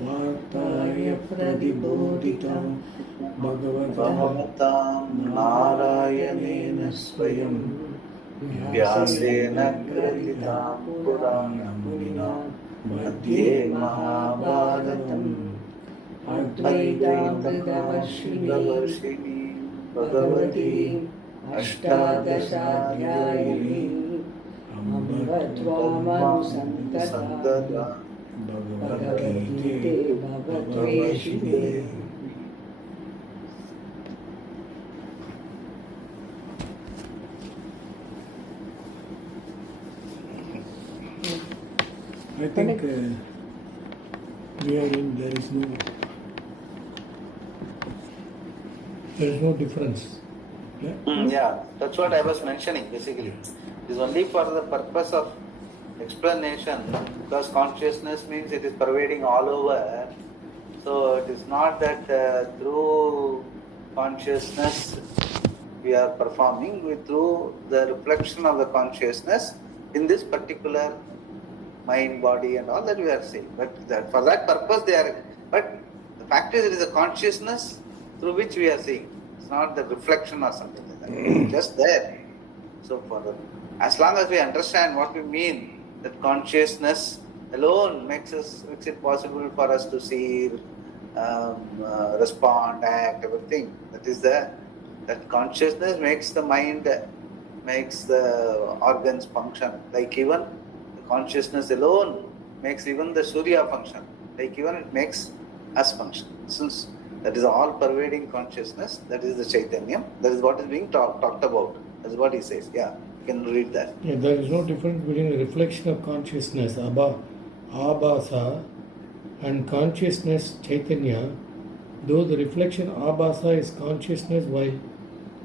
वार्ताय प्रतिबोधितं भगवतां नारायणेन स्वयं व्यासेन ग्रथितां पुराणमुनिना मध्ये महाभारतम् अद्वैतामृतवर्षिणी भगवती अष्टादशाध्यायिनी अम्ब त्वामनुसन्तता भगवद्गीते भगवद्वेषिते. I think we are in, there is no difference. Yeah, that's what I was mentioning basically. It is only for the purpose of explanation, because consciousness means it is pervading all over. So it is not that through consciousness we are performing, through the reflection of the consciousness in this particular mind, body and all that we are seeing. But for that purpose they are, but the fact is it is a consciousness through which we are seeing. It's not the reflection or something like that. It's just there. So as long as we understand what we mean, that consciousness alone makes it possible for us to see, respond, act, everything. That is that consciousness makes the mind, makes the organs function. Like even the consciousness alone makes even the Surya function. Like even it makes us function. Since that is all pervading consciousness, that is the Chaitanya. That is what is being talked about. That is what he says. Yeah. Can read that. Yeah, there is no difference between the reflection of consciousness, abhasa, and consciousness, Chaitanya, though the reflection abhasa is consciousness, while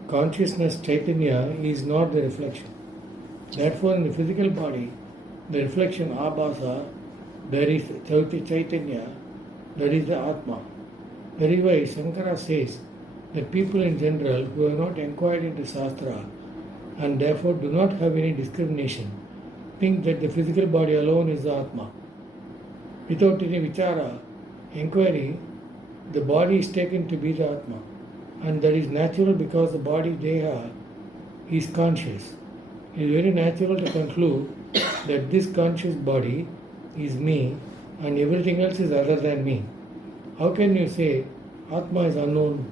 consciousness, Chaitanya, is not the reflection. Therefore, in the physical body, the reflection abhasa, there is Chaitanya, that is the Atma. That is why Shankara says that people in general who have not inquired into Shastra and therefore do not have any discrimination, think that the physical body alone is the Atma. Without any vichara, inquiry, the body is taken to be the Atma. And that is natural because the body, Deha, is conscious. It is very natural to conclude that this conscious body is me and everything else is other than me. How can you say Atma is unknown?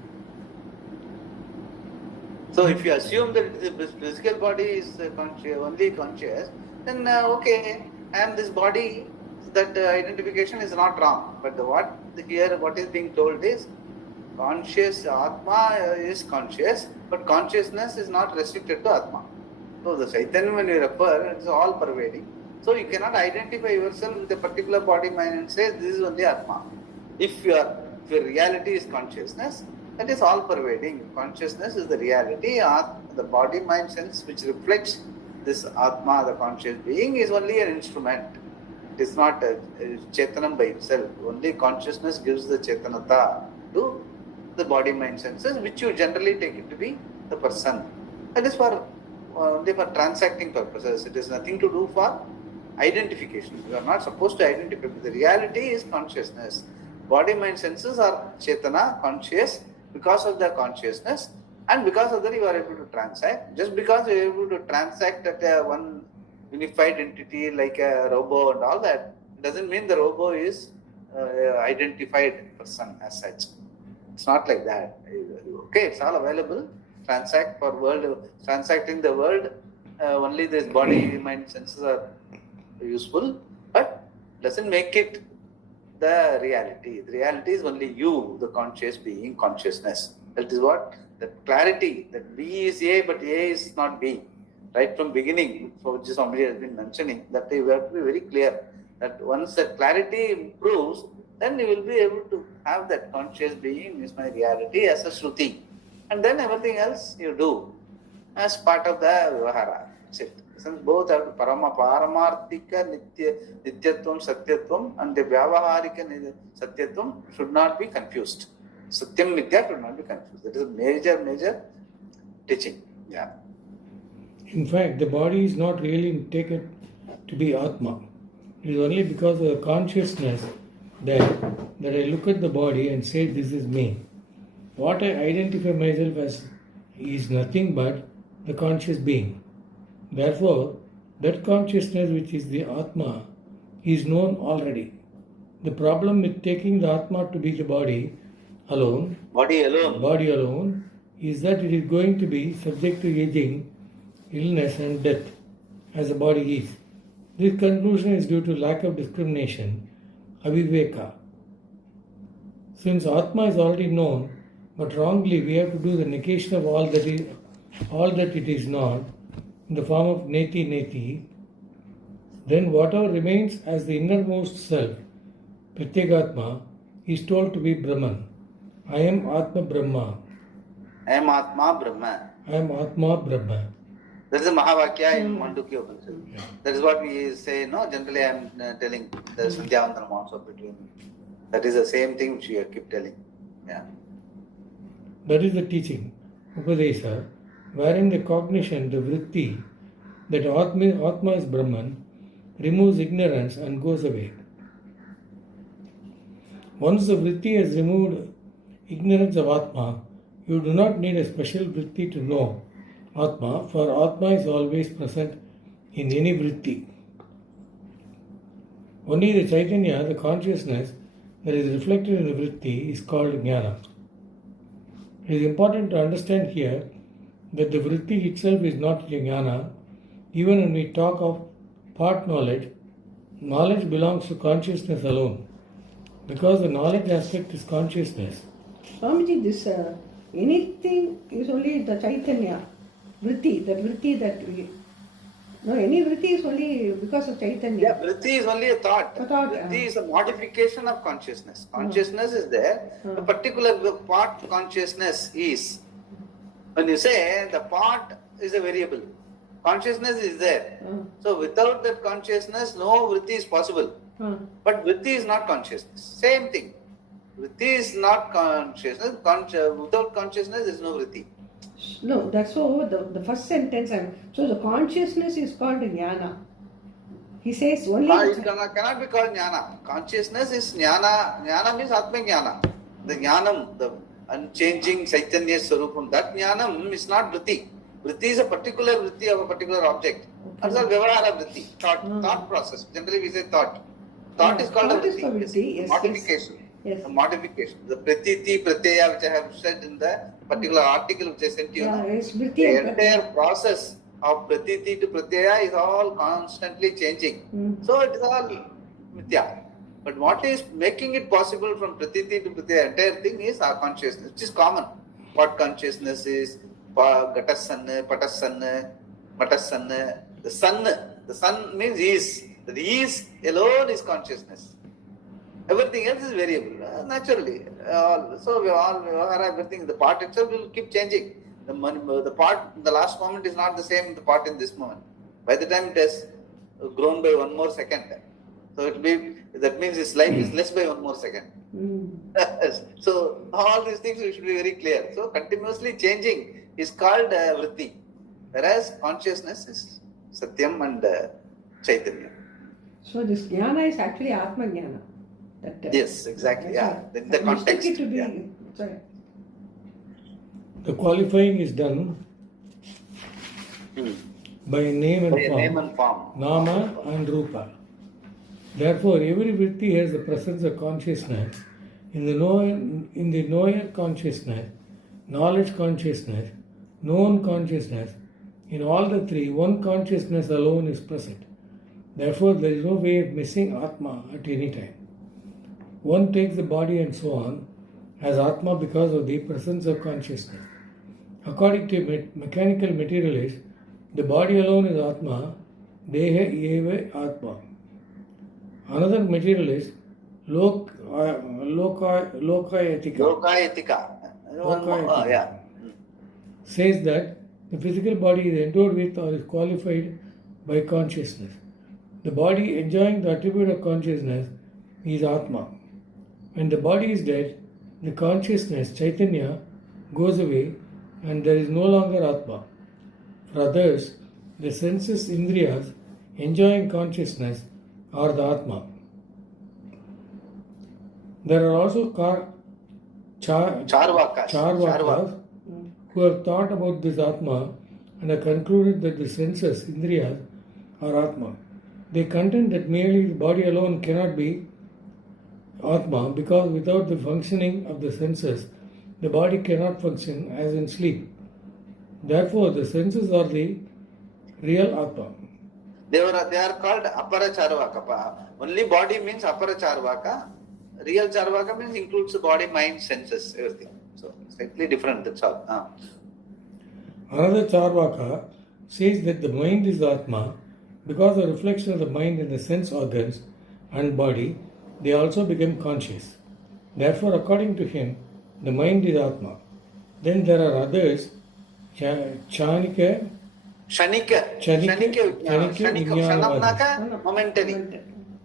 So if you assume that the physical body is only conscious, then okay, I am this body, that identification is not wrong. But what is being told is, conscious Atma is conscious, but consciousness is not restricted to Atma. So the Chaitanya, when you refer, it is all pervading. So you cannot identify yourself with a particular body, mind and say this is only Atma. If your reality is consciousness, that is all pervading. Consciousness is the reality. The body, mind, sense which reflects this Atma, the conscious being, is only an instrument. It is not a Chetanam by itself. Only consciousness gives the Chetanata to the body, mind, senses, which you generally take it to be the person. That is only for transacting purposes. It is nothing to do for identification. You are not supposed to identify. The reality is consciousness. Body, mind, senses are Chetana, conscious, because of the consciousness, and because of that you are able to transact. Just because you are able to transact at one unified entity like a robo and all that, doesn't mean the robo is identified person as such. It's not like that. Okay, it's all available. Transacting the world, only this body, mind, senses are useful, but doesn't make it the reality. The reality is only you, the conscious being, consciousness. That is what the clarity that B is A, but A is not B. Right from beginning, which somebody has been mentioning, that you have to be very clear that once that clarity improves, then you will be able to have that conscious being is my reality as a Shruti. And then everything else you do as part of the Vivahara. Since both have Paramarthika Nityatvam Satyatvam and the Vyavaharika Satyatvam should not be confused. Satyam Nitya should not be confused. That is a major teaching. Yeah. In fact, the body is not really taken to be Atma. It is only because of the consciousness that I look at the body and say, this is me. What I identify myself as is nothing but the conscious being. Therefore, that consciousness which is the Atma is known already. The problem with taking the Atma to be the body alone is that it is going to be subject to aging, illness and death as the body is. This conclusion is due to lack of discrimination, aviveka. Since Atma is already known, but wrongly we have to do the negation of all that it is not, in the form of neti, then whatever remains as the innermost self, Pratyagatma, is told to be Brahman. I am Atma Brahma. I am Atma Brahma. I am Atma Brahma. That is a Mahavakya in Mandukya Upanishad. Yeah. That is what we say, no? Generally I am telling the Sandhyavandanam also between. That is the same thing which we keep telling. Yeah. That is the teaching, Upadesa, wherein the cognition, the vritti, that Atma is Brahman, removes ignorance and goes away. Once the vritti has removed ignorance of Atma, you do not need a special vritti to know Atma, for Atma is always present in any vritti. Only the Chaitanya, the consciousness that is reflected in the vritti, is called Jnana. It is important to understand here that the vritti itself is not Jnana. Even when we talk of part knowledge, knowledge belongs to consciousness alone, because the knowledge aspect is consciousness. Swamiji, this anything is only the Chaitanya, vritti, the vritti that we... No, any vritti is only because of Chaitanya. Yeah, vritti is only a thought. Vritti is a modification of consciousness. Consciousness is there. A particular part consciousness is. When you say the part is a variable, consciousness is there. So without that consciousness, no vritti is possible. But vritti is not consciousness. Same thing. Vritti is not consciousness. Without consciousness, there is no vritti. No, that's so the first sentence. So the consciousness is called jnana. He says only. It cannot be called jnana. Consciousness is jnana. Jnana means atma jnana. The jnanam, the unchanging Chaitanya Swarupam, that jnanam is not vritti. Vritti is a particular vritti of a particular object. That's all vyavahara vritti. Thought process. Generally we say thought. Thought is called a vritti. Yes, modification. Yes. A modification. The pratiti, pratyaya, which I have said in the particular article which I sent you. Yes, the entire process of pratiti to pratyaya is all constantly changing. So it is all mithya. But what is making it possible from pratiti to pratyaya, entire thing is our consciousness, which is common. What consciousness is? Gatasanna, patasanna, matasanna. The sun means is. The is alone is consciousness. Everything else is variable, naturally. So we all are everything. The part itself will keep changing. The part in the last moment is not the same the part in this moment. By the time it has grown by 1 more second, so it will be, that means its life is less by 1 more second. So all these things we should be very clear. So continuously changing is called vritti, whereas consciousness is satyam and chaitanya. So this jnana is actually atma jnana. Yes, exactly. Yeah, the context. It to be, yeah. Sorry. The qualifying is done by name and form, Nama and Rupa. Therefore, every vritti has the presence of consciousness. In the knower consciousness, knowledge consciousness, known consciousness, in all the three, one consciousness alone is present. Therefore, there is no way of missing Atma at any time. One takes the body and so on as Atma because of the presence of consciousness. According to mechanical materialists, the body alone is Atma, Deha eva Atma. Another materialist, Lokayatika. Says that the physical body is endowed with or is qualified by consciousness. The body enjoying the attribute of consciousness is Atma. When the body is dead, the consciousness, Chaitanya, goes away and there is no longer Atma. For others, the senses, Indriyas, enjoying consciousness or the Atma. There are also Charvakas who have thought about this Atma and have concluded that the senses, Indriyas, are Atma. They contend that merely the body alone cannot be Atma because without the functioning of the senses, the body cannot function as in sleep. Therefore, the senses are the real Atma. They are called Apara Charvaka. Only body means Apara Charvaka. Real Charvaka means includes the body, mind, senses, everything. So slightly different, that's all. Another Charvaka says that the mind is Atma because of reflection of the mind in the sense organs and body, they also become conscious. Therefore, according to him, the mind is Atma. Then there are others, Shanika, momentary.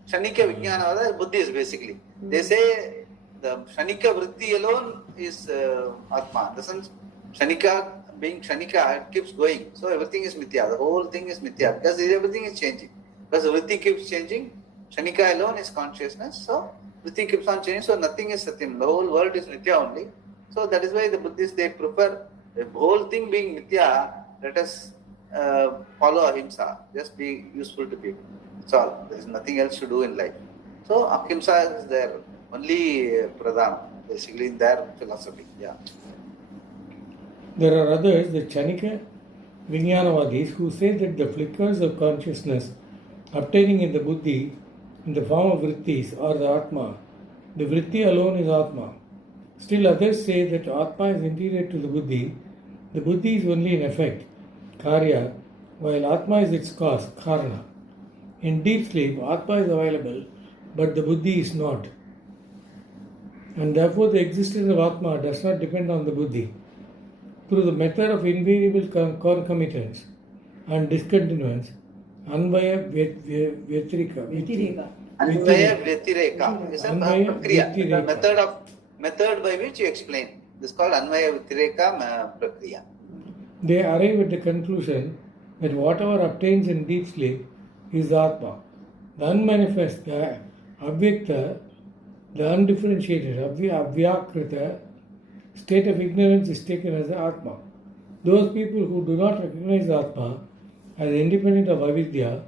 Shanika Vijnana, Buddhist basically. They say the Shanika Vritti alone is Atma. In the sense, Shanika being Shanika, it keeps going. So everything is Mithya. The whole thing is Mithya because everything is changing. Because the Vritti keeps changing, Shanika alone is consciousness. So Vritti keeps on changing. So nothing is Satyam. The whole world is Mithya only. So that is why the Buddhists, they prefer the whole thing being Mithya. Let us follow Ahimsa. Just be useful to people. That's all. There is nothing else to do in life. So Ahimsa is their only pradhan, basically in their philosophy. Yeah. There are others, the Chanika Vijnanavadis, who say that the flickers of consciousness obtaining in the buddhi in the form of vrittis are the Atma. The vritti alone is Atma. Still others say that Atma is interior to the buddhi. The buddhi is only an effect, karya, while Atma is its cause, karana. In deep sleep, Atma is available, but the buddhi is not. And therefore the existence of Atma does not depend on the buddhi. Through the method of invariable concomitance and discontinuance, Anvaya Vyatireka. Anvaya Vyatireka is a prakriya. The method by which you explain. This is called Anvaya Vyatireka prakriya. They arrive at the conclusion that whatever obtains in deep sleep is the Atma. The unmanifest, the Avyakta, the undifferentiated, Avyakrita state of ignorance is taken as the Atma. Those people who do not recognize Atma as independent of Avidya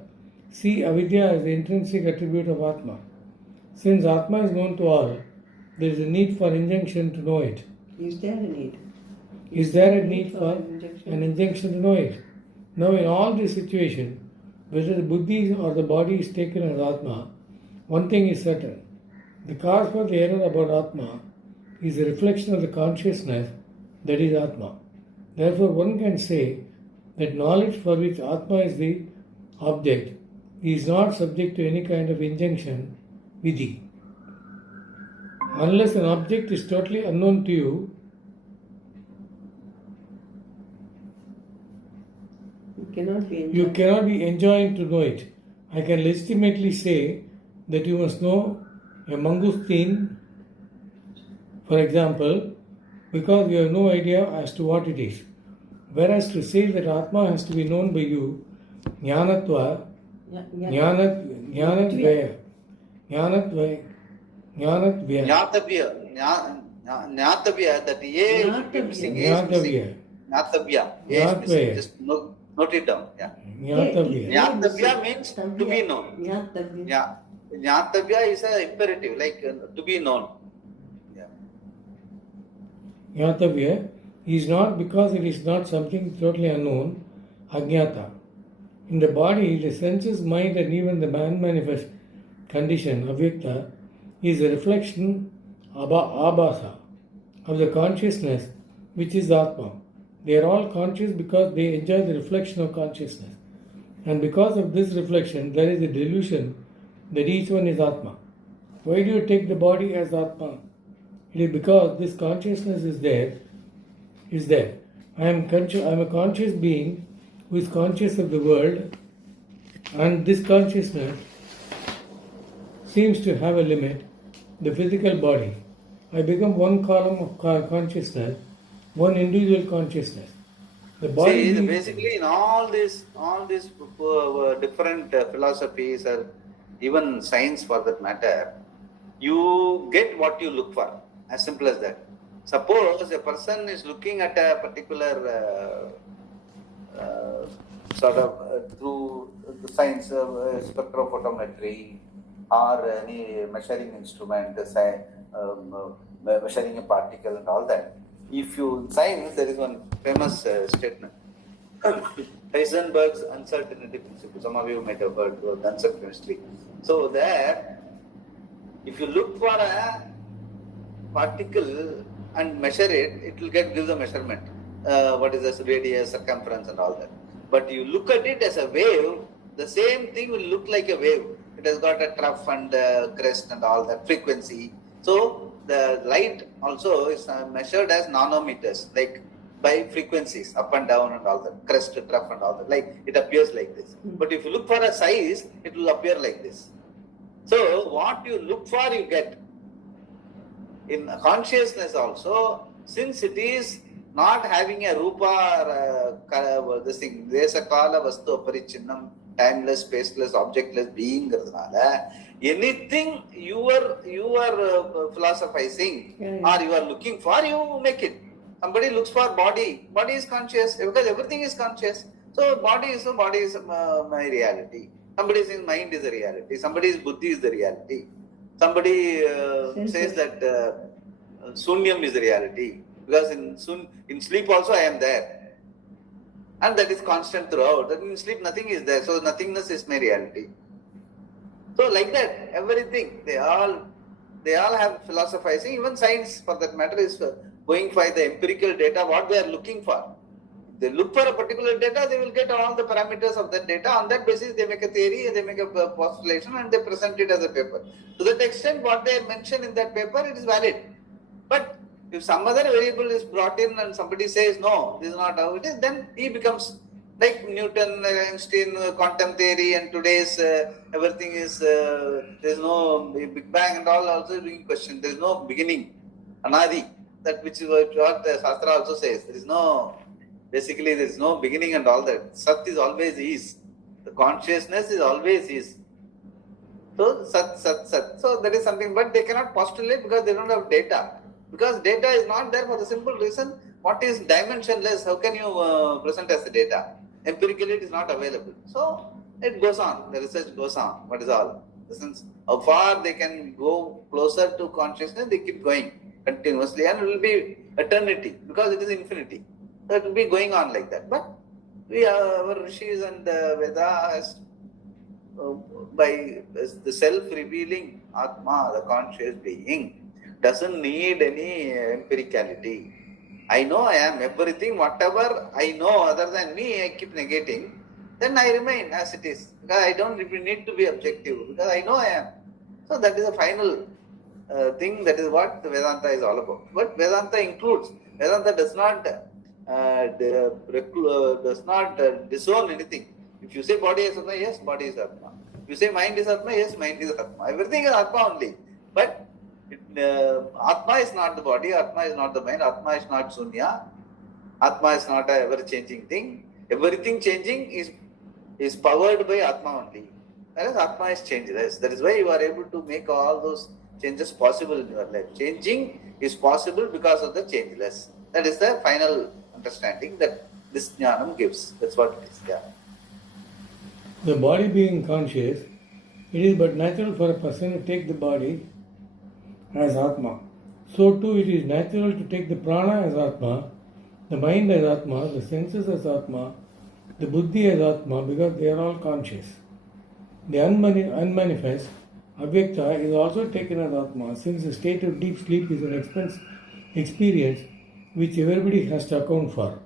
see Avidya as the intrinsic attribute of Atma. Since Atma is known to all, there is a need for injunction to know it. Is there a need? Is there a need for an injunction to know it? Now, in all these situations, whether the buddhi or the body is taken as Atma, one thing is certain. The cause for the error about Atma is a reflection of the consciousness that is Atma. Therefore, one can say that knowledge for which Atma is the object is not subject to any kind of injunction, vidhi. Unless an object is totally unknown to you, you cannot be enjoying to know it. I can legitimately say that you must know a mangustin, for example, because you have no idea as to what it is. Whereas to say that Atma has to be known by you, jnanatvaya, that A missing, Jnatavya. Just note it down. Yeah. Jnatavya means to be known. Jnatavya is an imperative, like to be known. Jnatavya is not because it is not something totally unknown, ajnata. In the body, the senses, mind, and even the man-manifest condition, avyakta, is a reflection, abhasa, of the consciousness which is Atma. They are all conscious because they enjoy the reflection of consciousness. And because of this reflection, there is a delusion that each one is Atma. Why do you take the body as Atma? It is because this consciousness is there. I am a conscious being who is conscious of the world, and this consciousness seems to have a limit, the physical body. I become one column of consciousness, one individual consciousness. The body. See, basically, in all these different philosophies or even science for that matter, you get what you look for. As simple as that. Suppose a person is looking at a particular through the science of spectrophotometry or any measuring instrument, measuring a particle and all that. If you in science, there is one famous statement. Heisenberg's uncertainty principle. Some of you might have heard of uncertainty. So there, if you look for a particle and measure it, it will give the measurement. What is this radius, circumference and all that. But you look at it as a wave, the same thing will look like a wave. It has got a trough and crest and all that, frequency. So the light also is measured as nanometers, like by frequencies, up and down and all that, crest, trough and all that. Like it appears like this. But if you look for a size, it will appear like this. So what you look for, you get. In consciousness also, since it is not having a rupa or this thing, desa kala vastu aparichinnam, timeless, spaceless, objectless being, anything you are philosophizing or you are looking for, you make it. Somebody looks for body is conscious because everything is conscious. So body is my reality. Somebody's mind is a reality. Somebody's buddhi is the reality. Somebody says that sunyam is the reality. Because in sleep also I am there. And that is constant throughout. In sleep nothing is there. So nothingness is my reality. So like that, everything, they all have philosophizing. Even science for that matter is going by the empirical data, what they are looking for. They look for a particular data, they will get all the parameters of that data. On that basis, they make a theory, they make a postulation and they present it as a paper. To that extent, what they mention in that paper, it is valid. But if some other variable is brought in and somebody says, no, this is not how it is, then he becomes like Newton, Einstein, quantum theory, and today's everything is, there is no Big Bang and all also being questioned. There is no beginning, anadi, that which is what the Shastra also says. There is no, basically there is no beginning and all that. Sat is always is. The consciousness is always is. So Sat. So that is something, but they cannot postulate because they don't have data. Because data is not there for the simple reason, what is dimensionless? How can you present as the data? Empirically it is not available. So it goes on, the research goes on. What is all? Since how far they can go closer to consciousness, they keep going continuously and it will be eternity because it is infinity. So it will be going on like that. But our rishis and Veda has by the self-revealing Atma, the conscious being, doesn't need any empiricality. I know I am everything, whatever I know other than me, I keep negating, then I remain as it is. Because I don't need to be objective, because I know I am. So that is a final thing, that is what the Vedanta is all about. But Vedanta includes, Vedanta does not disown anything. If you say body is Atma, yes, body is Atma. If you say mind is Atma, yes, mind is Atma. Everything is Atma only. But Atma is not the body, Atma is not the mind, Atma is not Sunya, Atma is not a ever-changing thing. Everything changing is powered by Atma only. Whereas Atma is changeless. That is why you are able to make all those changes possible in your life. Changing is possible because of the changeless. That is the final understanding that this jnanam gives. That's what it is. Yeah. The body being conscious, it is but natural for a person to take the body as Atma. So too it is natural to take the prana as Atma, the mind as Atma, the senses as Atma, the buddhi as Atma, because they are all conscious. The unmanifest, avyakta, is also taken as Atma, since the state of deep sleep is an experience which everybody has to account for.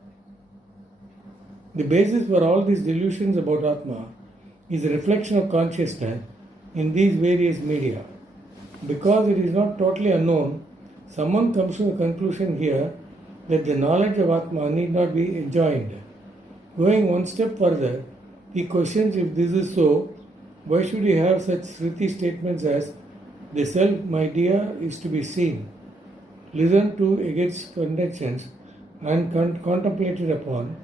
The basis for all these delusions about Atma is a reflection of consciousness in these various media. Because it is not totally unknown, someone comes to the conclusion here that the knowledge of Atma need not be enjoined. Going one step further, he questions if this is so, why should he have such Sriti statements as, the self, my dear, is to be seen, listened to against contentions and contemplated upon,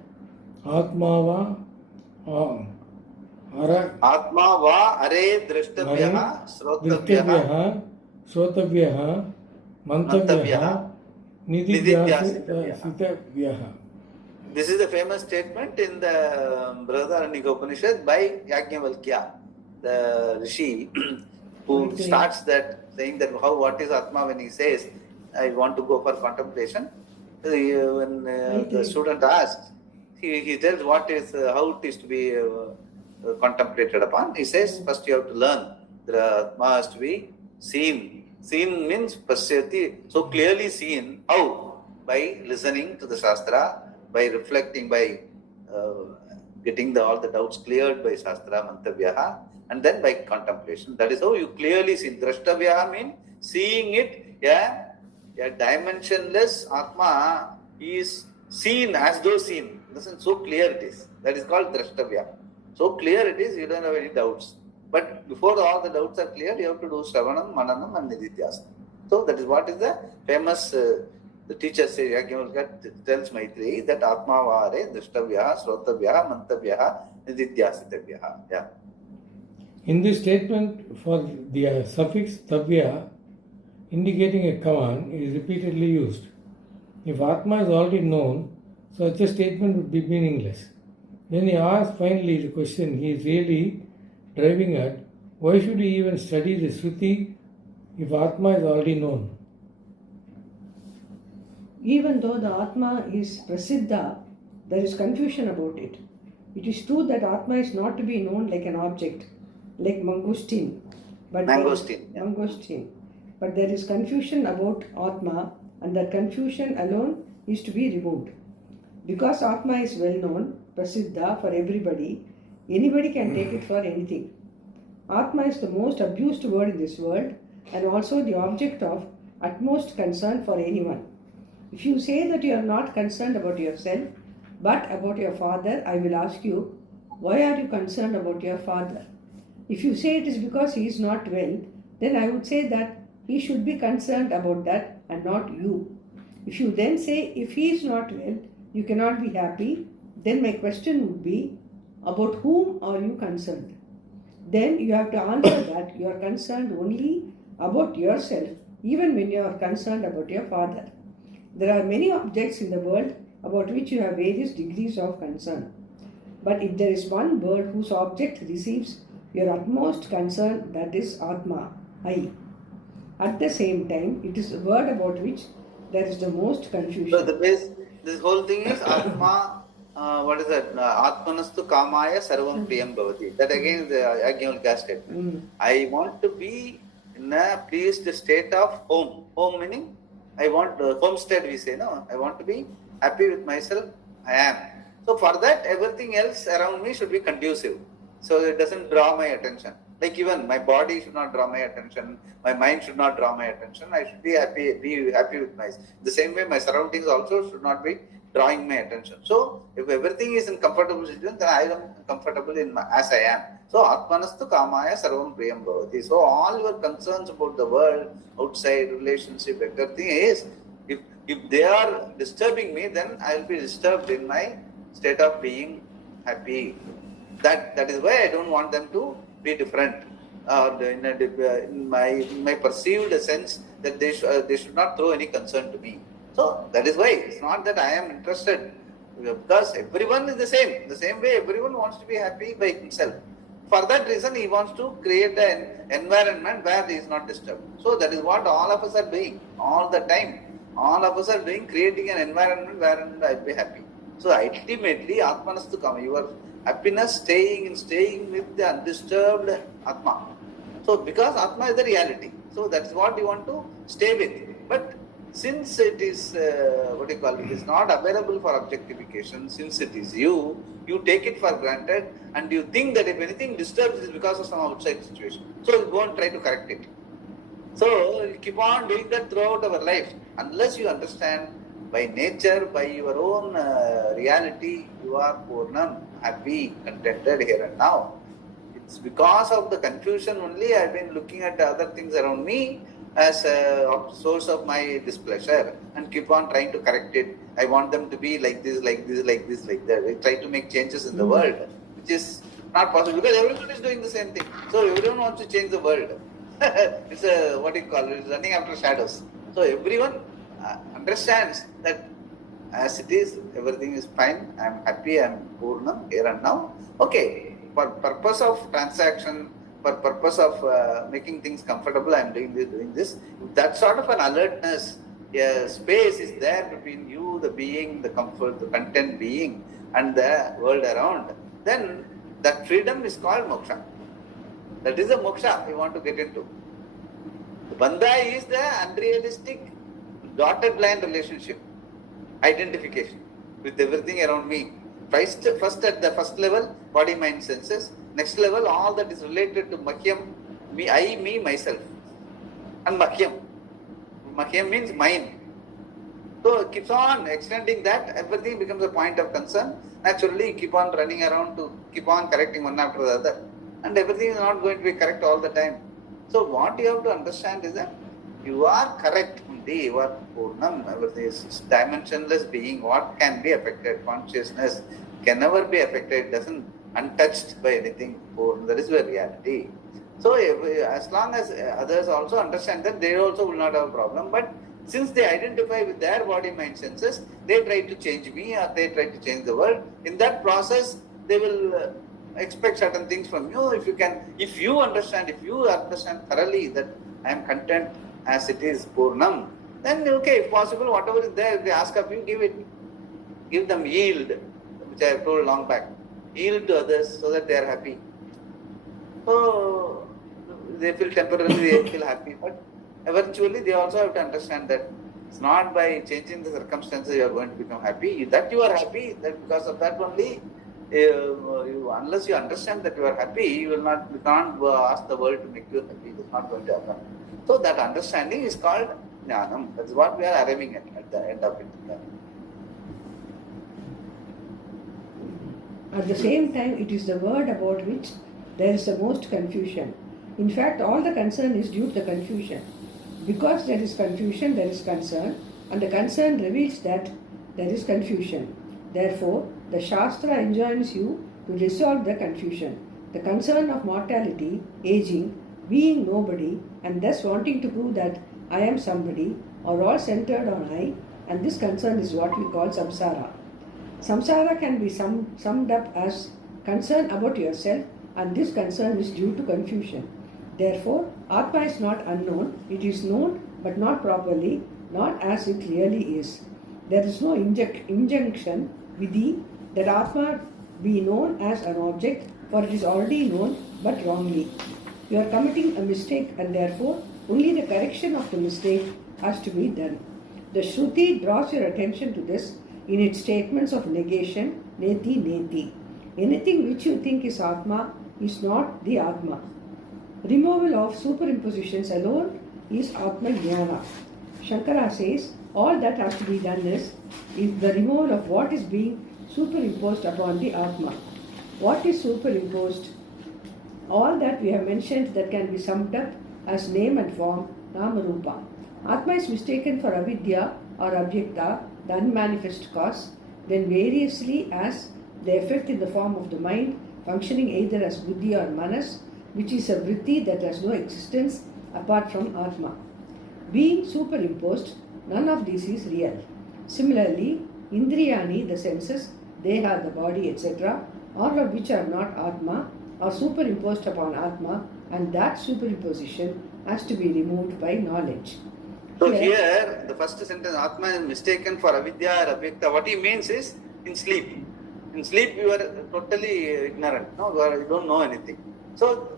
Atmava Ara Atma va are drashtabhyah Drishtavyah, Shrotavyah, Mantavyah, Nididhyasitavyah. This is the famous statement in the Brihadaranyaka Upanishad by Yajnavalkya, the rishi who starts that saying that what is Atma when he says, I want to go for contemplation. When the student asks, he tells what is how it is to be contemplated upon. He says, first you have to learn the Atma has to be seen. Seen means pasyati, so clearly seen. How? By listening to the Shastra, by reflecting, by getting all the doubts cleared by Shastra, Mantavyaha, and then by contemplation. That is how you clearly see. Drashtavyaha means seeing it, a dimensionless Atma is seen as though seen. Listen, so clear it is. That is called Drashtavya. So clear it is, you don't have any doubts. But before all the doubts are clear, you have to do Shravanam, Mananam, and Nididhyasana. So that is what is the famous, the teacher says, tells Maitreyi that Atma Vare, Drashtavya, Shrotavya, Mantavya, Nididhyasitavya. Yeah. In this statement, for the suffix Tavya, indicating a command, is repeatedly used. If Atma is already known, such a statement would be meaningless. Then he asks finally the question he is really driving at, why should he even study the Shruti if Atma is already known? Even though the Atma is Prasiddha, there is confusion about it. It is true that Atma is not to be known like an object, like mangosteen. Mangosteen. But there is confusion about Atma, and that confusion alone is to be removed. Because Atma is well known, Prasiddha, for everybody, anybody can take it for anything. Atma is the most abused word in this world and also the object of utmost concern for anyone. If you say that you are not concerned about yourself but about your father, I will ask you, why are you concerned about your father? If you say it is because he is not well, then I would say that he should be concerned about that and not you. If you then say, if he is not well, you cannot be happy, then my question would be, about whom are you concerned? Then you have to answer that you are concerned only about yourself, even when you are concerned about your father. There are many objects in the world about which you have various degrees of concern. But if there is one word whose object receives your utmost concern, that is Atma, I. At the same time, it is a word about which there is the most confusion. So this whole thing is Atma, what is that? Atmanastu kamaya sarvam priyam bhavati. That again is the Yajnavalkya statement. I want to be in a pleased state of home. Home meaning, I want homestead we say, no? I want to be happy with myself. I am. So for that, everything else around me should be conducive. So it doesn't draw my attention. Like even my body should not draw my attention, my mind should not draw my attention. I should be happy with myself. The same way, my surroundings also should not be drawing my attention. So if everything is in comfortable situation, then I am comfortable as I am. So Atmanastu kamaya sarvam priyam bhavati. So all your concerns about the world, outside, relationship, everything is, if they are disturbing me, then I will be disturbed in my state of being happy. That is why I don't want them to be different, in my perceived sense that they should not throw any concern to me. So that is why it's not that I am interested, because everyone is the same way everyone wants to be happy by himself. For that reason, he wants to create an environment where he is not disturbed. So that is what all of us are doing all the time. All of us are doing, creating an environment wherein I will be happy. So ultimately, Atmanastu kama, your happiness staying with the undisturbed Atma. So because Atma is the reality, so that's what you want to stay with. But since it is it is not available for objectification, since it is you take it for granted, and you think that if anything disturbs it is because of some outside situation. So you go and try to correct it. So you keep on doing that throughout our life, unless you understand by nature, by your own reality, you are Purnam, happy, contented here and now. It's because of the confusion only I've been looking at the other things around me as a source of my displeasure and keep on trying to correct it. I want them to be like this, like this, like this, like that. I try to make changes in the world, which is Not possible, because everyone is doing the same thing. So everyone wants to change the world. It's a, what do you call it? It's running after shadows. So everyone understands that as it is, everything is fine. I am happy. I am Purnam here and now. Okay, for purpose of transaction, for purpose of making things comfortable, I am doing this. That sort of an alertness, space is there between you, the being, the comfort, the content being, and the world around. Then that freedom is called moksha. That is the moksha we want to get into. The bandha is the unrealistic dotted line relationship, identification with everything around me. First at the first level, body, mind, senses. Next level, all that is related to Mahyam, me, I, me, myself. And Mahyam. Mahyam means mine. So it keeps on extending that, everything becomes a point of concern. Naturally, you keep on running around to keep on correcting one after the other. And everything is not going to be correct all the time. So what you have to understand is that you are correct. You are Purnam. Everything is dimensionless being. What can be affected? Consciousness can never be affected. It doesn't untouched by anything. That is the reality. So as long as others also understand that, they also will not have a problem. But since they identify with their body, mind, senses, they try to change me or they try to change the world. In that process, they will expect certain things from you. If you understand thoroughly that I am content as it is, Purnam, then okay, if possible, whatever is there, if they ask of you, give it. Give them yield, which I have told long back. Yield to others so that they are happy. So they feel temporarily, they feel happy, but eventually they also have to understand that it's not by changing the circumstances you are going to become happy. That you are happy, that because of that only, unless you understand that you are happy, you can't ask the world to make you happy. It's not going to happen. So that understanding is called Jnanam. That's what we are arriving at the end of it. At the same time, it is the word about which there is the most confusion. In fact, all the concern is due to the confusion. Because there is confusion, there is concern, and the concern reveals that there is confusion. Therefore, the Shastra enjoins you to resolve the confusion. The concern of mortality, aging, being nobody, and thus wanting to prove that I am somebody, are all centered on I, and this concern is what we call samsara. Samsara can be summed up as concern about yourself, and this concern is due to confusion. Therefore, Atma is not unknown, it is known but not properly, not as it really is. There is no injunction vidhi that Atma be known as an object, for it is already known but wrongly. You are committing a mistake, and therefore only the correction of the mistake has to be done. The Shruti draws your attention to this in its statements of negation, neti neti. Anything which you think is Atma is not the Atma. Removal of superimpositions alone is Atma Jnana. Shankara says all that has to be done is the removal of what is being superimposed upon the Atma. What is superimposed? All that we have mentioned that can be summed up as name and form, Nama Rupa. Atma is mistaken for avidya or abhyakta, the unmanifest cause, then variously as the effect in the form of the mind, functioning either as buddhi or manas, which is a vritti that has no existence apart from Atma. Being superimposed, none of this is real. Similarly, Indriyani, the senses, Deha, the body, etc., all of which are not Atma, are superimposed upon Atma, and that superimposition has to be removed by knowledge. So here, the first sentence, Atma is mistaken for avidya or abhyakta. What he means is, in sleep. In sleep, you are totally ignorant. No, you don't know anything. So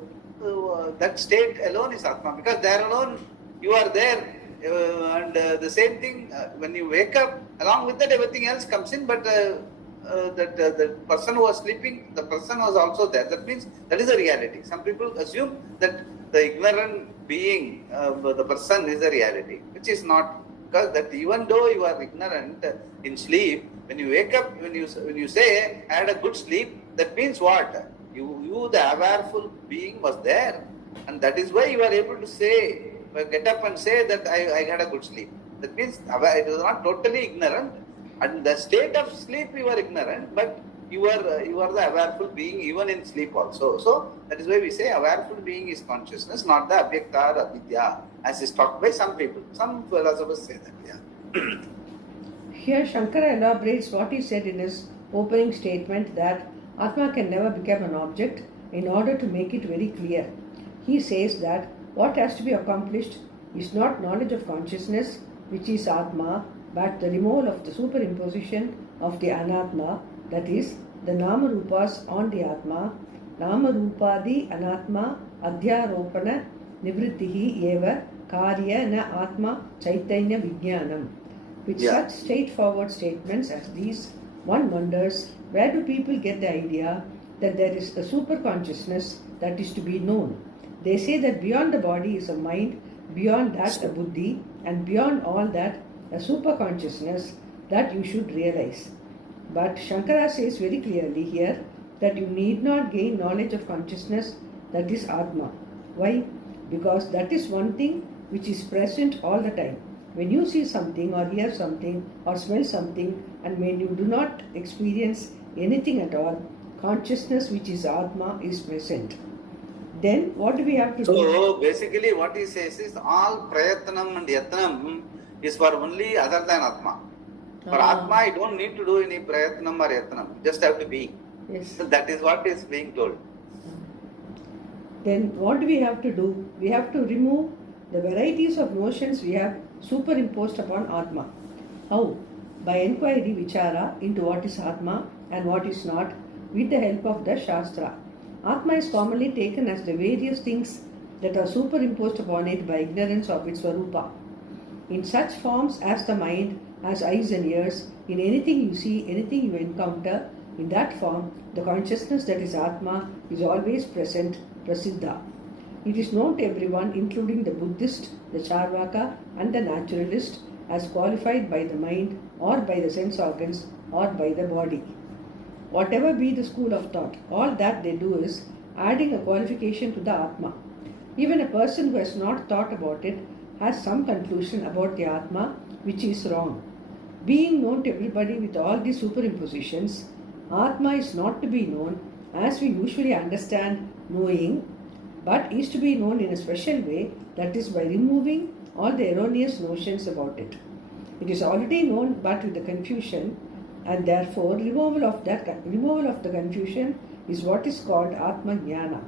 that state alone is Atma, because there alone you are there. And the same thing, when you wake up, along with that everything else comes in, but the person who was sleeping, the person was also there. That means that is a reality. Some people assume that the ignorant being, the person is a reality, which is not, because that even though you are ignorant in sleep, when you wake up, when you say, I had a good sleep, that means what? You the awareful being was there, and that is why you are able to say, get up and say that I had a good sleep. That means it was not totally ignorant. And the state of sleep you are ignorant, but you are the awareful being even in sleep also. So that is why we say awareful being is consciousness, not the abhyakta or avidya, as is taught by some people. Some philosophers say that. Yeah. Here Shankara elaborates what he said in his opening statement, that Atma can never become an object, in order to make it very clear. He says that what has to be accomplished is not knowledge of consciousness, which is Atma, but the removal of the superimposition of the Anatma, that is, the Nama-rupas on the Atma. Nama-rupadi Anatma Adhyaropana Nivrittihi eva Karya na Atma Chaitanya Vijnanam. With such straightforward statements as these, one wonders, where do people get the idea that there is a super consciousness that is to be known? They say that beyond the body is a mind, beyond that a buddhi, and beyond all that a super consciousness that you should realize. But Shankara says very clearly here that you need not gain knowledge of consciousness that is Atma. Why? Because that is one thing which is present all the time. When you see something or hear something or smell something, and when you do not experience anything at all, consciousness which is Atma is present. Then what do we have to do? So basically what he says is all prayatnam and yatnam is for only other than Atma. For Atma, you don't need to do any prayatnam or yatnam. You just have to be. Yes. So that is what is being told. Then what do we have to do? We have to remove the varieties of notions we have superimposed upon Atma. How? By inquiry, vichara into what is Atma and what is not, with the help of the Shastra. Atma is commonly taken as the various things that are superimposed upon it by ignorance of its Swarupa. In such forms as the mind, as eyes and ears, in anything you see, anything you encounter, in that form, the consciousness that is Atma is always present, prasiddha. It is known to everyone, including the Buddhist, the Charvaka, and the naturalist, as qualified by the mind, or by the sense organs, or by the body. Whatever be the school of thought, all that they do is adding a qualification to the Atma. Even a person who has not thought about it has some conclusion about the Atma which is wrong. Being known to everybody with all these superimpositions, Atma is not to be known as we usually understand knowing, but is to be known in a special way, that is by removing all the erroneous notions about it. It is already known but with the confusion, and therefore removal of the confusion is what is called Atma Jnana.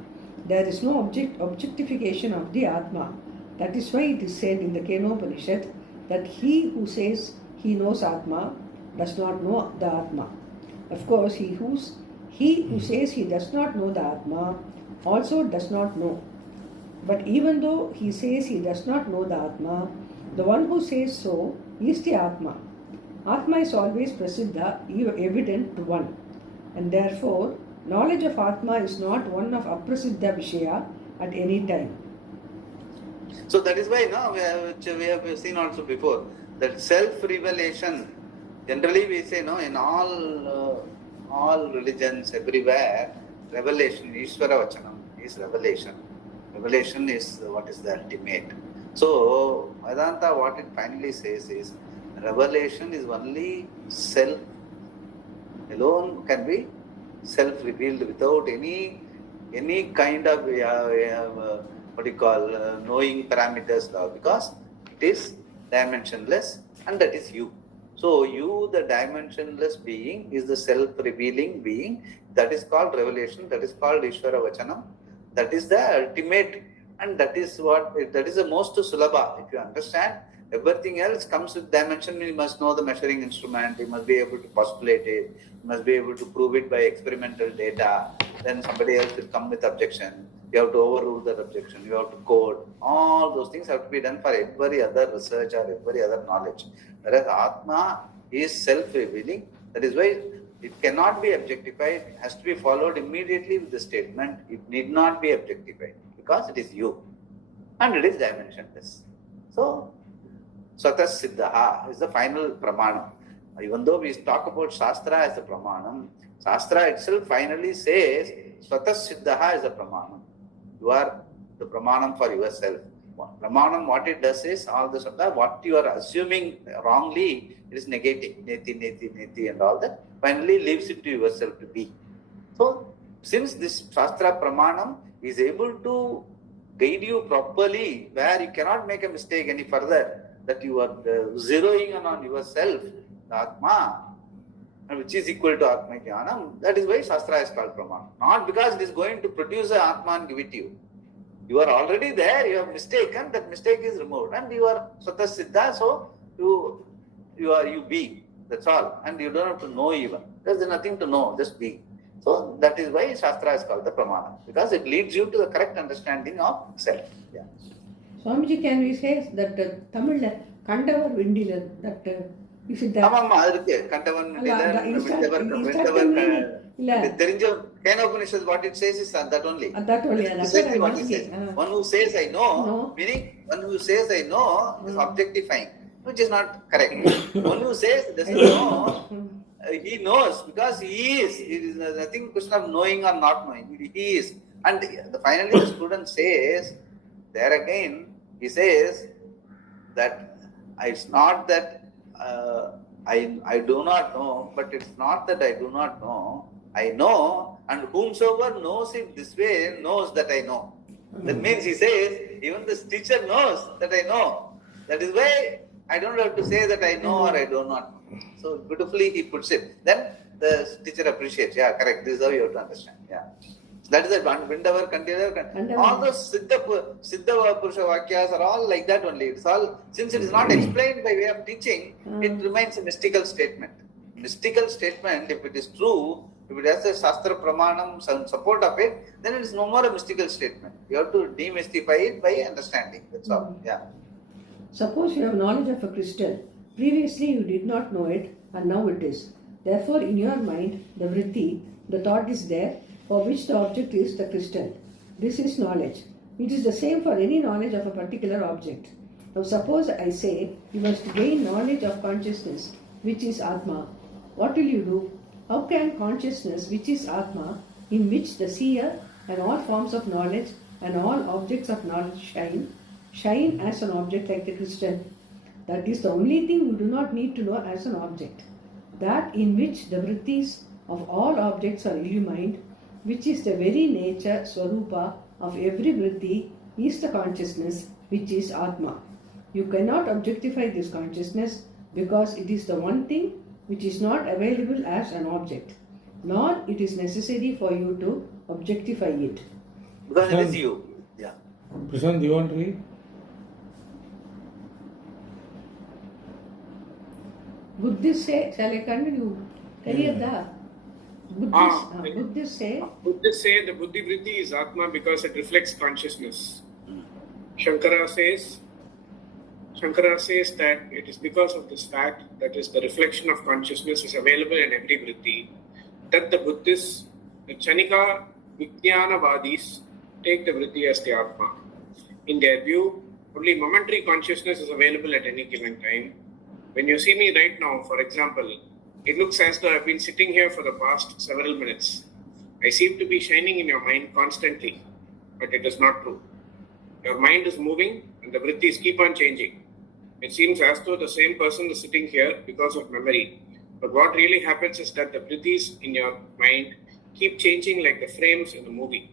There is no objectification of the Atma. That is why it is said in the Kenopanishad that he who says he knows Atma does not know the Atma. Of course, he who says he does not know the Atma also does not know. But even though he says he does not know the Atma, the one who says so is the Atma. Atma is always prasiddha, evident to one, and therefore knowledge of Atma is not one of aprasiddha vishaya at any time. So that is why which we have seen also before, that self-revelation, generally we say in all religions, everywhere, revelation, Ishvara Vachanam is revelation. Revelation is what is the ultimate. So Vedanta, what it finally says is, revelation is only self alone, can be self-revealed without any kind of knowing parameters, because it is dimensionless and that is you. So you, the dimensionless being, is the self-revealing being. That is called revelation. That is called Ishvara Vachanam. That is the ultimate, and that is the most sulabha. If you understand, everything else comes with dimension. You must know the measuring instrument. You must be able to postulate it. You must be able to prove it by experimental data. Then somebody else will come with objection. You have to overrule that objection. You have to code. All those things have to be done for every other research or every other knowledge. Whereas Atma is self-revealing. That is why it cannot be objectified. It has to be followed immediately with the statement, it need not be objectified, because it is you. And it is dimensionless. So, Swatas Siddhaha is the final pramanam. Even though we talk about Shastra as a pramanam, Shastra itself finally says Swatas Siddhaha is a pramanam. You are the pramanam for yourself. Pramanam, what it does is, all the Sabda, what you are assuming wrongly, it is negating, neti and all that, finally leaves it to yourself to be. So, since this Shastra Pramanam is able to guide you properly, where you cannot make a mistake any further, that you are zeroing in on yourself, the Atma, which is equal to Atma Jnanam, that is why Shastra is called Pramanam. Not because it is going to produce an Atma and give it to you. You are already there, you have mistaken, that mistake is removed, and you are Swata Siddha, so you be, that's all, and you don't have to know even. There is nothing to know, just be. So that is why Shastra is called the Pramana, because it leads you to the correct understanding of self. Yeah. Swamiji, can we say that Tamil Kandavar Vindilan, that is it that? Kandavan Vindilan, Upanishad, what it says is that only. That only. Exactly what it says. One who says I know, meaning one who says I know is objectifying, which is not correct. One who says doesn't know, he knows because he is. It is nothing question of knowing or not knowing. He is. And finally the student says, there again, he says that it's not that I do not know, but it's not that I do not know. I know, and whomsoever knows it this way knows that I know. That means he says, even this teacher knows that I know. That is why I don't have to say that I know or I do not know. So beautifully he puts it. Then the teacher appreciates. Yeah, correct. This is how you have to understand. Yeah. So that is the Vindavar, Kandidavar. All those Siddha Purusha Vakyas are all like that only. It's all, since it is not explained by way of teaching, it remains a mystical statement. Mystical statement, if it is true, if it has a Shastra Pramanam, some support of it, then it is no more a mystical statement. You have to demystify it by understanding. That's all. Yeah. Suppose you have knowledge of a crystal. Previously you did not know it, and now it is. Therefore, in your mind, the vritti, the thought is there, for which the object is the crystal. This is knowledge. It is the same for any knowledge of a particular object. Now suppose I say, you must gain knowledge of consciousness, which is Atma. What will you do? How can consciousness, which is Atma, in which the seer and all forms of knowledge and all objects of knowledge shine as an object like the crystal? That is the only thing you do not need to know as an object. That in which the vrittis of all objects are illumined, which is the very nature, Swarupa, of every vritti, is the consciousness, which is Atma. You cannot objectify this consciousness because it is the one thing which is not available as an object, nor it is necessary for you to objectify it. Because it is you. Yeah. Prashant, do you want to read? Buddhists say, shall I continue? Buddhists say the Buddhi Vritti is Atma because it reflects consciousness. Shankara says that it is because of this fact, that is the reflection of consciousness is available in every Vritti, that the Buddhists, the Chanika Vijnanavadis, take the Vritti as the Atma. In their view, only momentary consciousness is available at any given time. When you see me right now, for example, it looks as though I've been sitting here for the past several minutes. I seem to be shining in your mind constantly, but it is not true. Your mind is moving and the vrittis keep on changing. It seems as though the same person is sitting here because of memory. But what really happens is that the vrittis in your mind keep changing like the frames in a movie.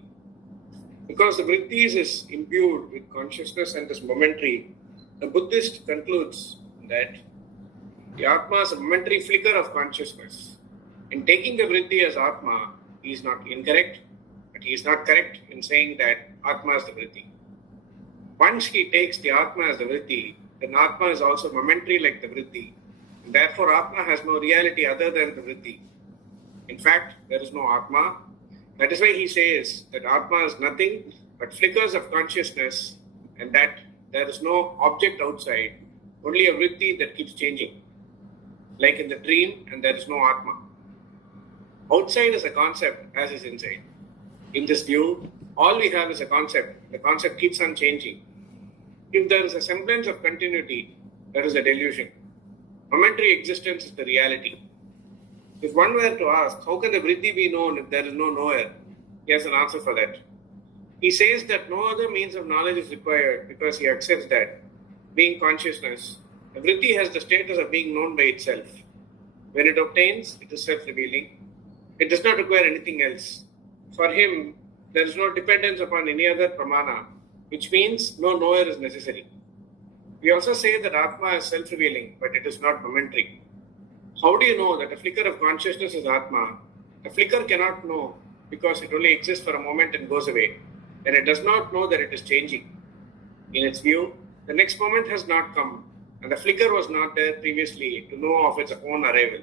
Because the vrittis is imbued with consciousness and is momentary, the Buddhist concludes that the Atma is a momentary flicker of consciousness. In taking the vritti as Atma, he is not incorrect, but he is not correct in saying that Atma is the vritti. Once he takes the Atma as the vritti, then Atma is also momentary like the vritti. And therefore, Atma has no reality other than the vritti. In fact, there is no Atma. That is why he says that Atma is nothing but flickers of consciousness and that there is no object outside, only a vritti that keeps changing. Like in the dream, and there is no Atma. Outside is a concept as is inside. In this view, all we have is a concept. The concept keeps on changing. If there is a semblance of continuity, that is a delusion. Momentary existence is the reality. If one were to ask, how can the vritti be known if there is no knower? He has an answer for that. He says that no other means of knowledge is required because he accepts that, being consciousness, a vritti has the status of being known by itself. When it obtains, it is self-revealing. It does not require anything else. For him, there is no dependence upon any other pramana, which means no knower is necessary. We also say that Atma is self-revealing, but it is not momentary. How do you know that a flicker of consciousness is Atma? A flicker cannot know because it only exists for a moment and goes away, and it does not know that it is changing. In its view, the next moment has not come, and the flicker was not there previously to know of its own arrival.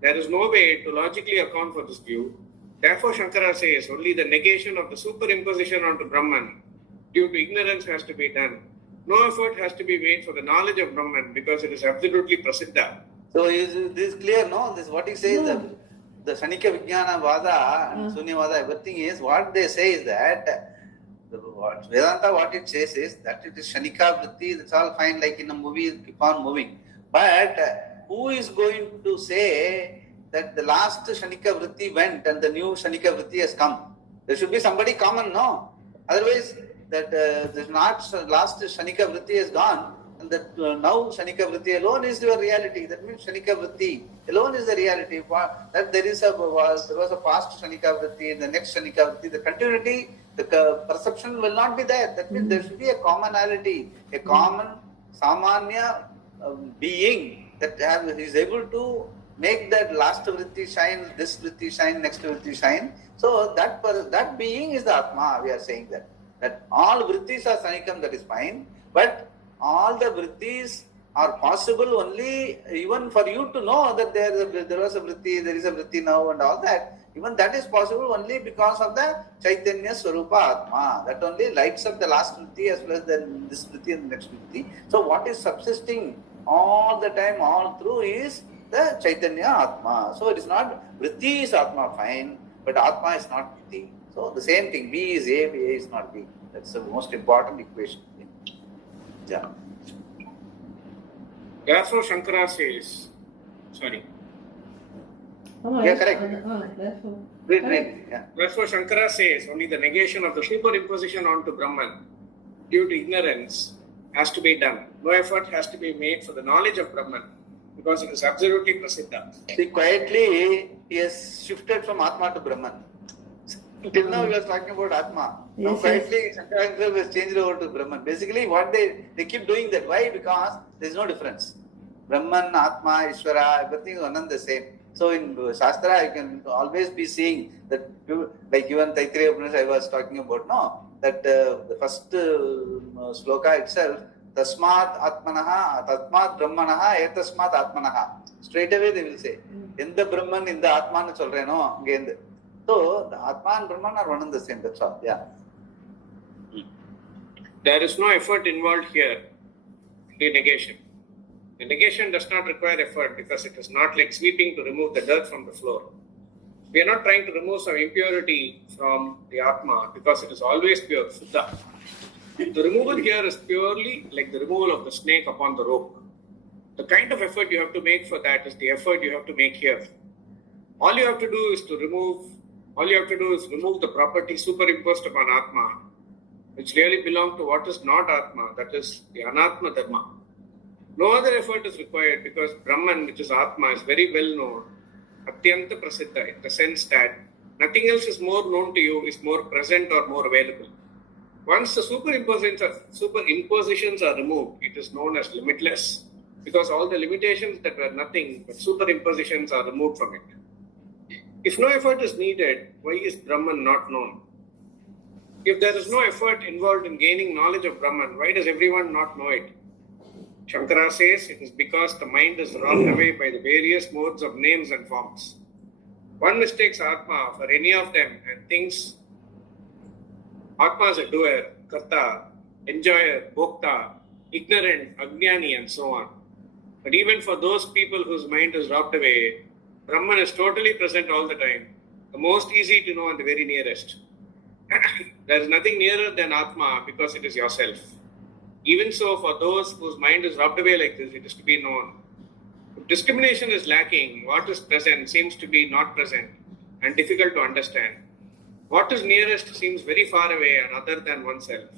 There is no way to logically account for this view. Therefore, Shankara says only the negation of the superimposition onto Brahman due to ignorance has to be done. No effort has to be made for the knowledge of Brahman because it is absolutely prasiddha. So is this clear, no? This what he says, No. the Shanika Vijnana Vada and Sunyavada, everything is, what they say is that, Vedanta what it says is that it is Shanika Vritti, that's all fine, like in a movie, keep on moving. But who is going to say that the last Shanika Vritti went and the new Shanika Vritti has come? There should be somebody common, no? Otherwise, that the last Shanika Vritti is gone, and that now Shanika Vritti alone is your reality. That means Shanika Vritti alone is the reality. That there was a past Shanika Vritti, and the next Shanika Vritti, the continuity, the perception will not be there. That means there should be a commonality, a common Samanya being that is able to make that last Vritti shine, this Vritti shine, next Vritti shine. So that being is the Atma, we are saying that. That all Vrittis are Sanikam, that is fine, but all the Vrittis are possible only even for you to know that there was a Vritti, there is a Vritti now and all that. Even that is possible only because of the Chaitanya Swarupa Atma. That only lights up the last Vritti as well as this Vritti and the next Vritti. So what is subsisting all the time, all through is the Chaitanya Atma. So it is not, Vritti is Atma, fine, but Atma is not Vritti. So the same thing, B is A, A is not B. That's the most important equation. Yeah. Therefore, Shankara says, sorry. Yeah, correct. Therefore. Read. Yeah. Therefore, Shankara says only the negation of the superimposition onto Brahman due to ignorance has to be done. No effort has to be made for the knowledge of Brahman because it is absolutely prasiddha. See, quietly he has shifted from Atma to Brahman. Till now he was talking about Atma. Now quietly Shankara himself has changed over to Brahman. Basically what they keep doing that. Why? Because there is no difference. Brahman, Atma, Ishvara, everything is one and the same. So in Shastra you can always be seeing that, like even Taittiriya Upanishad I was talking about, no? That the first sloka itself, Tasmat Atmanaha, Tasmat Brahmanaha, Etasmat Atmanaha. Straight away they will say, in the Brahman, in the Atman solreno, again. So the Atma and Brahman are one and the same, that's all. Yeah. There is no effort involved here, the negation. The negation does not require effort because it is not like sweeping to remove the dirt from the floor. We are not trying to remove some impurity from the Atma because it is always pure, Siddha. The removal here is purely like the removal of the snake upon the rope. The kind of effort you have to make for that is the effort you have to make here. All you have to do is remove the property superimposed upon Atma, which really belong to what is not Atma, that is the Anatma Dharma. No other effort is required because Brahman, which is Atma, is very well known, Atyanta Prasiddha, in the sense that nothing else is more known to you, is more present or more available. Once the superimpositions are removed, it is known as limitless because all the limitations that were nothing but superimpositions are removed from it. If no effort is needed, why is Brahman not known? If there is no effort involved in gaining knowledge of Brahman, why does everyone not know it? Shankara says it is because the mind is robbed away by the various modes of names and forms. One mistakes Atma for any of them and thinks Atma is a doer, karta, enjoyer, bhokta, ignorant, ajnani, and so on. But even for those people whose mind is robbed away, Brahman is totally present all the time, the most easy to know and the very nearest. There is nothing nearer than Atma because it is yourself. Even so, for those whose mind is robbed away like this, it is to be known. If discrimination is lacking, what is present seems to be not present and difficult to understand. What is nearest seems very far away and other than oneself.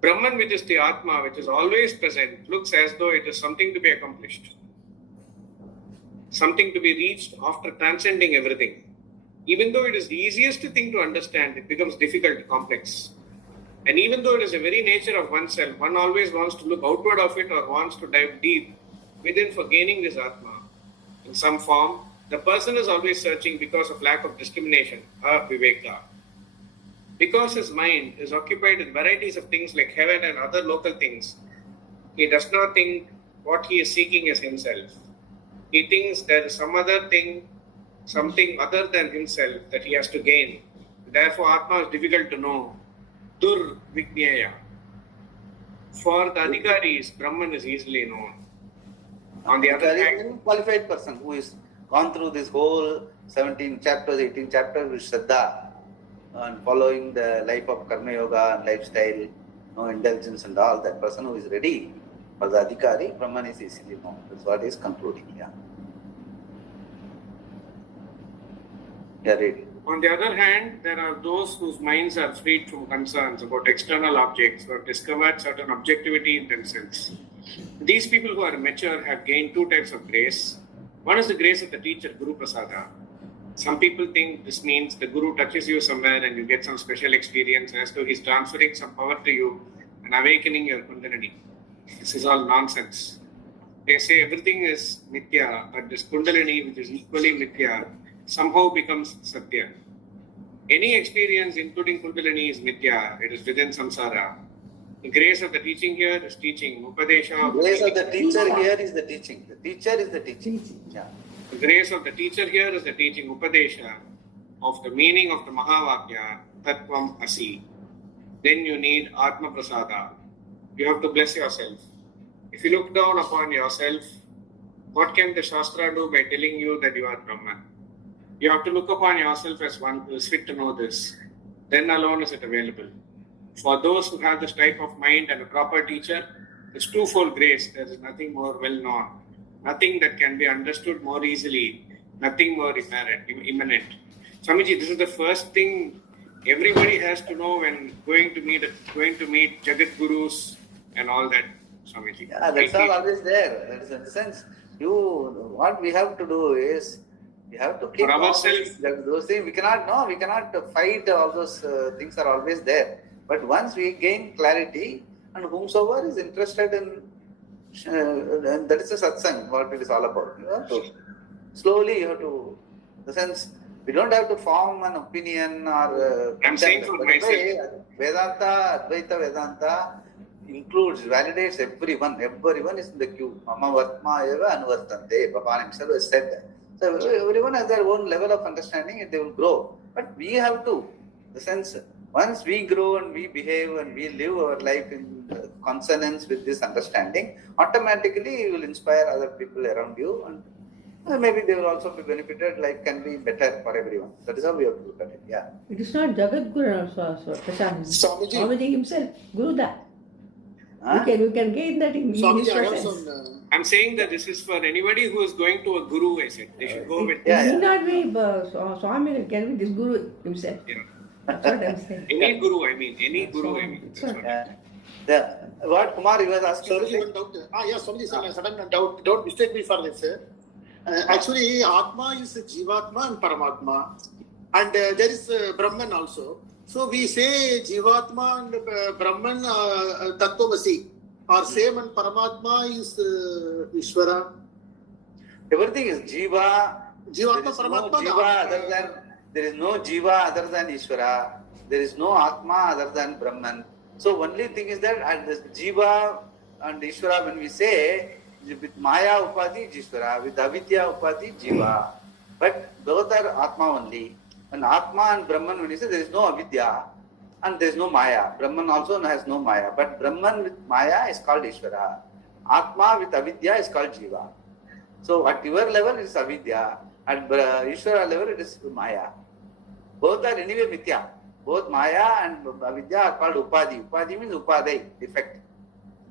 Brahman, which is the Atma, which is always present, looks as though it is something to be accomplished, something to be reached after transcending everything. Even though it is the easiest thing to understand, it becomes difficult, complex. And even though it is the very nature of oneself, one always wants to look outward of it or wants to dive deep within for gaining this Atma. In some form, the person is always searching because of lack of discrimination, viveka. Because his mind is occupied in varieties of things like heaven and other local things, he does not think what he is seeking is himself. He thinks there is some other thing, something other than himself that he has to gain. Therefore, Atma is difficult to know. Dur-vignyaya. For the adhikaris, Brahman is easily known. On the other hand, a qualified person who is gone through this whole 17 chapters, 18 chapters with Shraddha and following the life of Karma Yoga and lifestyle, no indulgence and all, that person who is ready for the adhikari, Brahman is easily known. That's what he is concluding here. Yeah, read. On the other hand, there are those whose minds are freed from concerns about external objects or discovered certain objectivity in themselves. These people who are mature have gained two types of grace. One is the grace of the teacher, Guru Prasada. Some people think this means the Guru touches you somewhere and you get some special experience as though he's transferring some power to you and awakening your Kundalini. This is all nonsense. They say everything is Nitya, but this Kundalini, which is equally Nitya, somehow becomes Satya. Any experience, including Kundalini, is Nitya. It is within samsara. The grace of the teaching here is teaching. Upadesha. The grace of the teacher here is the teaching. The teacher is the teaching. Yeah. The grace of the teacher here is the teaching. Upadesha of the meaning of the Mahavakya, Tattvam Asi. Then you need Atma Prasada. You have to bless yourself. If you look down upon yourself, what can the Shastra do by telling you that you are Brahman? You have to look upon yourself as one who is fit to know this. Then alone is it available. For those who have this type of mind and a proper teacher, it's twofold grace. There is nothing more well known, nothing that can be understood more easily, nothing more immanent. Swamiji, this is the first thing everybody has to know when going to meet Jagat Gurus and all that, Swamiji. Yeah, that's all always there. That is in the sense, what we have to do is, we have to keep for ourselves. Those things. We cannot fight. All those things are always there. But once we gain clarity, and whomsoever is interested in, and that is the satsang, what it is all about. You have to slowly, in the sense, we don't have to form an opinion or. I'm saying for myself. Vedanta, Advaita Vedanta includes, validates everyone. Everyone is in the queue. Mama Vatma eva anvartante. Bhagavan himself has said that. So everyone has their own level of understanding and they will grow. But we have to, the sense, once we grow and we behave and we live our life in consonance with this understanding, automatically you will inspire other people around you and maybe they will also be benefited, life can be better for everyone. That is how we have to look at it, yeah. It is not Jagat Guru also, Swamiji himself, Guru that. Huh? You can gain that in his presence. I'm saying that this is for anybody who is going to a guru, I said. They should go with this. It need not be Swami, can be this guru himself. Yeah. That's what I'm saying. Any guru, I mean. What Kumar, you were asking? Sorry, one doubt. Yes, Swamiji, a sudden doubt. Don't mistake me for this. Actually, Atma is Jivatma and Paramatma. And there is Brahman also. So we say Jivatma and Brahman Tattvamasi are same and Paramatma is Ishvara. Everything is Jiva. Jivatma, Paramatma. There is no Jiva other than Ishvara. There is no Atma other than Brahman. So only thing is that this Jiva and Ishvara, when we say, with Maya Upadhi Ishvara, with Avidya Upadhi Jiva. But both are Atma only. And Atma and Brahman, when you say there is no Avidya and there is no Maya. Brahman also has no Maya. But Brahman with Maya is called Ishvara. Atma with Avidya is called Jiva. So at your level it is Avidya. At Ishvara level it is Maya. Both are anyway Mithya. Both Maya and Avidya are called Upadhi. Upadhi means Upadai, defect.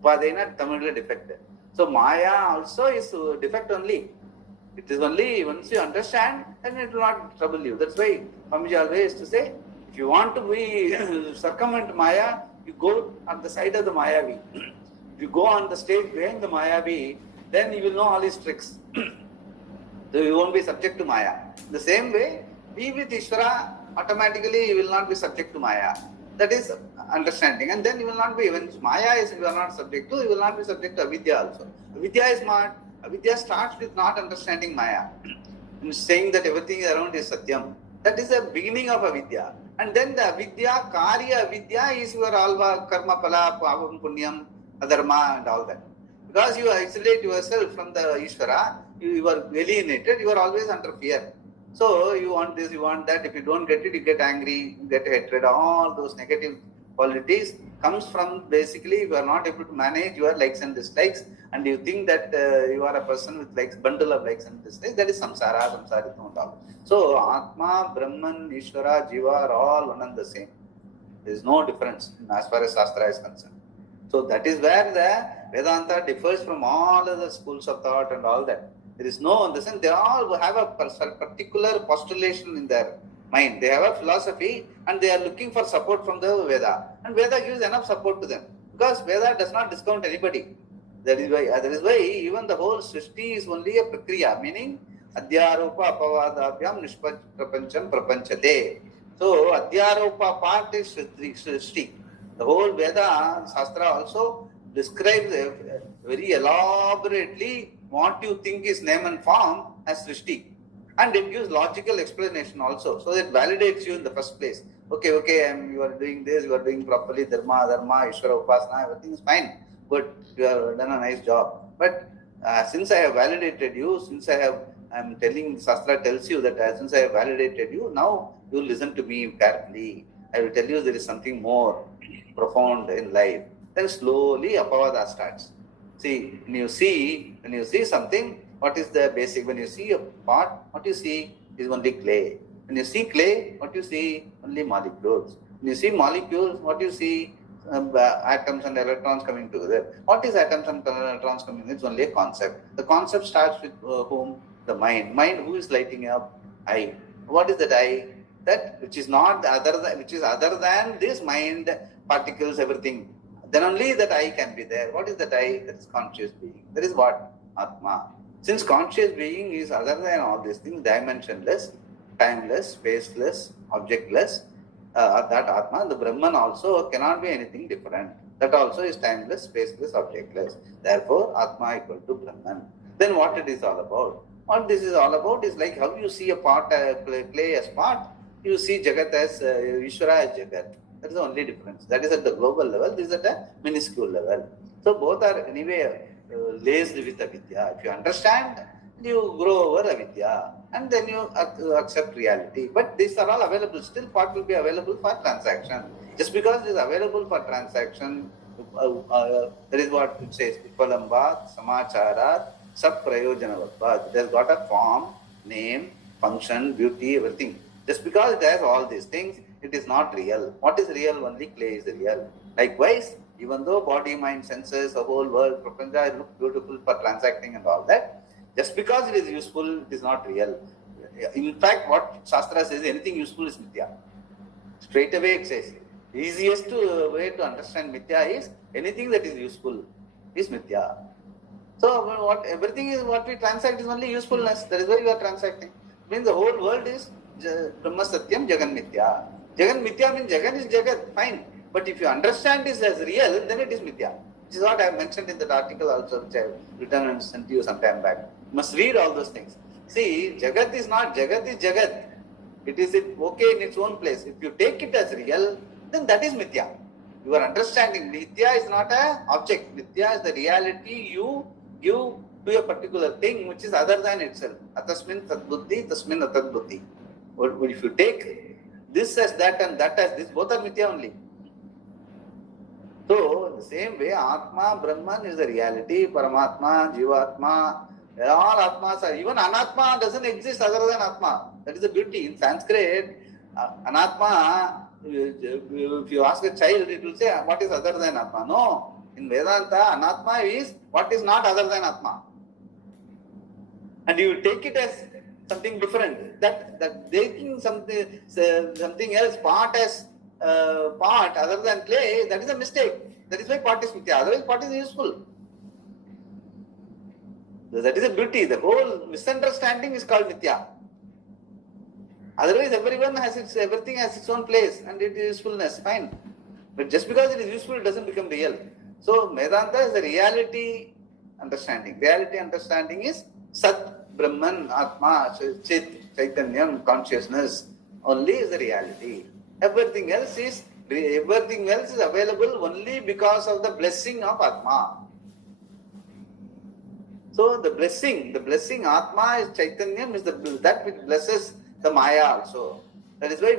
Upadayana Tamil defect. So Maya also is defect only. It is only once you understand, then it will not trouble you. That's why Swamiji always used to say, if If you want to be circumvent Maya, you go on the side of the Mayavi. If you go on the stage behind the Mayavi, then you will know all his tricks. So you won't be subject to Maya. The same way, be with Ishvara, automatically you will not be subject to Maya. That is understanding. And then you will not be, when Maya is you are not subject to, you will not be subject to Avidya also. Avidya is not, Avidya starts with not understanding Maya. And saying that everything around is Satyam. That is the beginning of Avidya. And then the Avidya, Karya Avidya is your alva, karma pala, pavam, punyam, adharma and all that. Because you isolate yourself from the Ishvara, you are alienated, you are always under fear. So you want this, you want that. If you don't get it, you get angry, you get hatred. All those negative qualities comes from basically you are not able to manage your likes and dislikes, and you think that you are a person with likes, bundle of likes and dislikes. That is samsara, samsaritvam and all. So Atma, Brahman, Ishvara, Jiva are all one and the same. There is no difference as far as Shastra is concerned. So that is where the Vedanta differs from all other schools of thought and all that. There is no, in the sense, they all have a particular postulation in their mind. They have a philosophy and they are looking for support from the Veda. And Veda gives enough support to them. Because Veda does not discount anybody. That is why even the whole Srishti is only a prakriya, meaning Adhyaropa Apavadabhyam Nishpat Prapancham Prapanchate. So Adhyaropa part is Srishti. The whole Veda, Shastra also describes very elaborately what you think is name and form as Srishti. And it gives logical explanation also. So it validates you in the first place. Okay, you are doing this, you are doing properly, Dharma, Ishvara, Upasana, everything is fine. Good, you have done a nice job. But since I have validated you, I am telling, Shastra tells you that since I have validated you, now you listen to me carefully. I will tell you there is something more profound in life. Then slowly Apavada starts. See, when you see something, what is the basic? When you see a pot, what you see is only clay. When you see clay, what you see? Only molecules. When you see molecules, what you see? Atoms and electrons coming together. What is atoms and electrons coming? It's only a concept. The concept starts with whom? The mind. Mind, who is lighting up? I. What is that I? That which is not other than this mind, particles, everything. Then only that I can be there. What is that I? That is conscious being. That is what? Atma. Since conscious being is other than all these things, dimensionless, timeless, spaceless, objectless, that Atma, the Brahman also cannot be anything different. That also is timeless, spaceless, objectless. Therefore, Atma equal to Brahman. Then what it is all about? What this is all about is like how you see a pot, clay as pot, you see Jagat as Ishvara as Jagat. That is the only difference. That is at the global level, this is at a minuscule level. So both are anyway laced with avidya. If you understand, you grow over avidya and then you accept reality. But these are all available. Still pot will be available for transaction. Just because it is available for transaction, that is what it says. Upalambat, Samacharat, Sab Prayojanavatvat. It has got a form, name, function, beauty, everything. Just because it has all these things, it is not real. What is real? Only clay is real. Likewise, even though body, mind, senses, the whole world, prapancha look beautiful for transacting and all that, just because it is useful, it is not real. In fact, what Shastra says, anything useful is mithya. Straight away it says, easiest way to understand mithya is anything that is useful is mithya. So everything is what we transact is only usefulness. That is why we are transacting. It means the whole world is Brahma Satyam Jagan Mithya. Jagan Mithya means Jagan is Jagat, fine. But if you understand this as real, then it is Mithya. Which is what I have mentioned in that article also, which I have written and sent to you some time back. You must read all those things. See, Jagat is not Jagat, is Jagat. It is okay in its own place. If you take it as real, then that is Mithya. You are understanding Mithya is not an object. Mithya is the reality you give to a particular thing which is other than itself. Atasmin tad buddhi, tasmin atad buddhi. If you take this as that and that as this, both are Mithya only. So, in the same way, Atma, Brahman is the reality, Paramatma, Jivatma, all Atmas are, even Anatma doesn't exist other than Atma. That is the beauty. In Sanskrit, Anatma, if you ask a child, it will say, what is other than Atma? No. In Vedanta, Anatma is what is not other than Atma. And you take it as something different. That taking something else part as part other than clay, that is a mistake. That is why pot is mithya. Otherwise, pot is useful. That is a beauty. The whole misunderstanding is called mithya. Otherwise, everything has its own place and it is usefulness. Fine. But just because it is useful, it doesn't become real. So, Vedanta is a reality understanding. Reality understanding is Sat, Brahman, Atma, Chit, Chaitanyam, consciousness. Only is the reality. Everything else is available only because of the blessing of Atma. So the blessing Atma is Chaitanyam, is that which blesses the Maya also. That is why